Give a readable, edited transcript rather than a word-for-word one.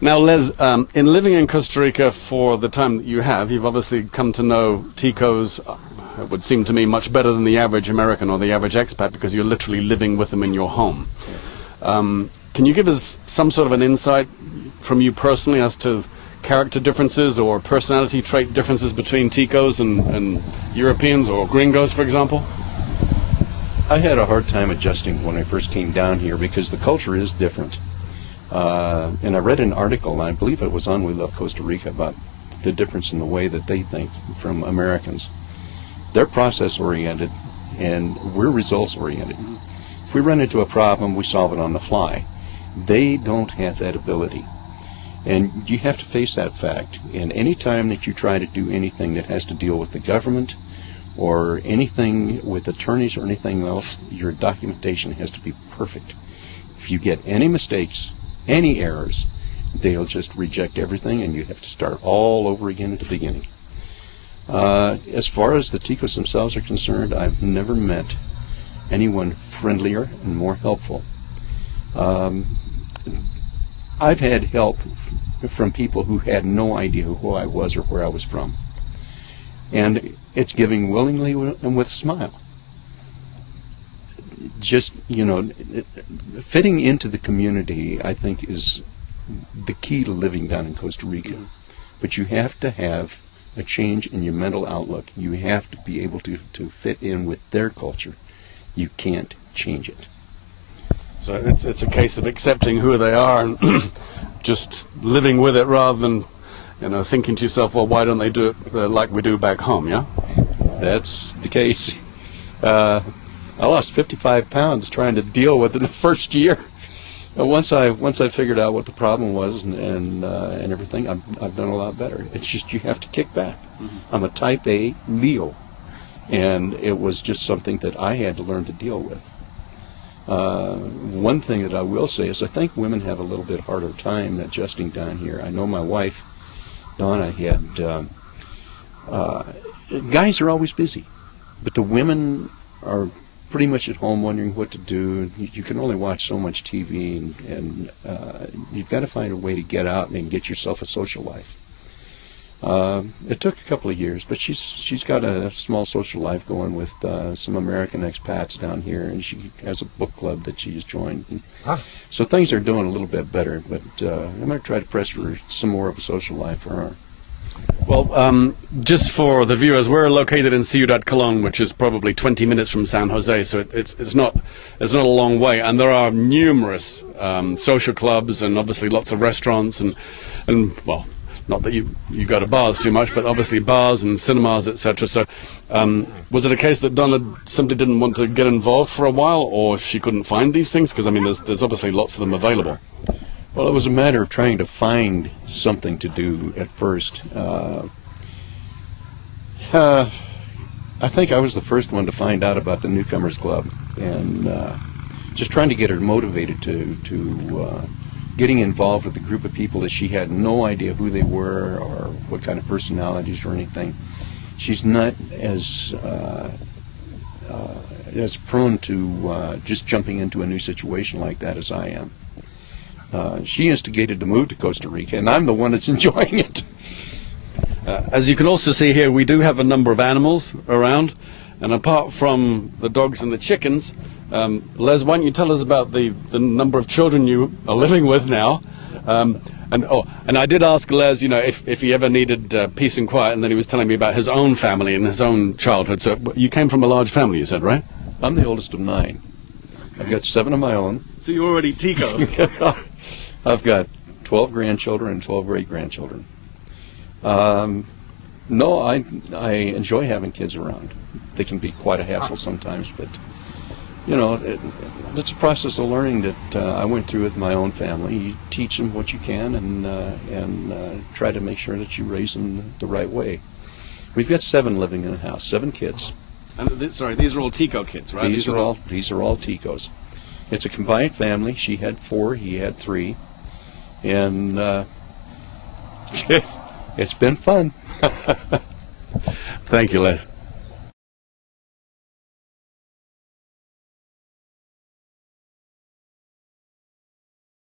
Now, Les, in living in Costa Rica for the time that you have, you've obviously come to know Ticos, it would seem to me, much better than the average American or the average expat, because you're literally living with them in your home. Can you give us some sort of an insight from you personally as to character differences or personality trait differences between Ticos and Europeans or gringos, for example? I had a hard time adjusting when I first came down here because the culture is different. And I read an article, and I believe it was on We Love Costa Rica, about the difference in the way that they think from Americans. They're process-oriented, and we're results-oriented. If we run into a problem, we solve it on the fly. They don't have that ability. And you have to face that fact. And any time that you try to do anything that has to deal with the government or anything with attorneys or anything else, your documentation has to be perfect. If you get any mistakes, any errors, they'll just reject everything and you have to start all over again at the beginning. As far as the Ticos themselves are concerned, I've never met anyone friendlier and more helpful. I've had help from people who had no idea who I was or where I was from. And it's giving willingly and with a smile. Just, you know, fitting into the community, I think, is the key to living down in Costa Rica. But you have to have a change in your mental outlook. You have to be able to fit in with their culture. You can't change it. So it's a case of accepting who they are and just living with it rather than, you know, thinking to yourself, well, why don't they do it like we do back home, yeah? That's the case. I lost 55 pounds trying to deal with it the first year. Once I figured out what the problem was and everything, I've done a lot better. It's just you have to kick back. I'm a type A Leo, and it was just something that I had to learn to deal with. One thing that I will say is I think women have a little bit harder time adjusting down here. I know my wife, Donna, had guys are always busy, but the women are pretty much at home wondering what to do. You can only watch so much TV, and you've got to find a way to get out and get yourself a social life. It took a couple of years, but she's got a small social life going with some American expats down here, and she has a book club that she's joined. So things are doing a little bit better, but I'm going to try to press for some more of a social life for her. Well, just for the viewers, we're located in Ciudad Colón, which is probably 20 minutes from San Jose, so it's not a long way, and there are numerous social clubs and obviously lots of restaurants and well, not that you go to bars too much, but obviously bars and cinemas, etc. So was it a case that Donna simply didn't want to get involved for a while, or she couldn't find these things? Because, I mean, there's obviously lots of them available. Well, it was a matter of trying to find something to do at first. I think I was the first one to find out about the Newcomers Club, and just trying to get her motivated to getting involved with a group of people that she had no idea who they were or what kind of personalities or anything. She's not as prone to just jumping into a new situation like that as I am. She instigated the move to Costa Rica, and I'm the one that's enjoying it. As you can also see here, we do have a number of animals around, and apart from the dogs and the chickens, Les, why don't you tell us about the number of children you are living with now? And I did ask Les, you know, if he ever needed peace and quiet, and then he was telling me about his own family and his own childhood. So you came from a large family, you said, right? I'm the oldest of 9. I've got 7 of my own. So you're already Tico. I've got 12 grandchildren and 12 great-grandchildren. No, I enjoy having kids around. They can be quite a hassle sometimes, but you know, it's a process of learning that I went through with my own family. You teach them what you can, and try to make sure that you raise them the right way. We've got 7 living in the house, 7 kids. And sorry, these are all Tico kids, right? These are all Ticos. It's a combined family. She had 4, he had 3, and it's been fun. Thank you, Les.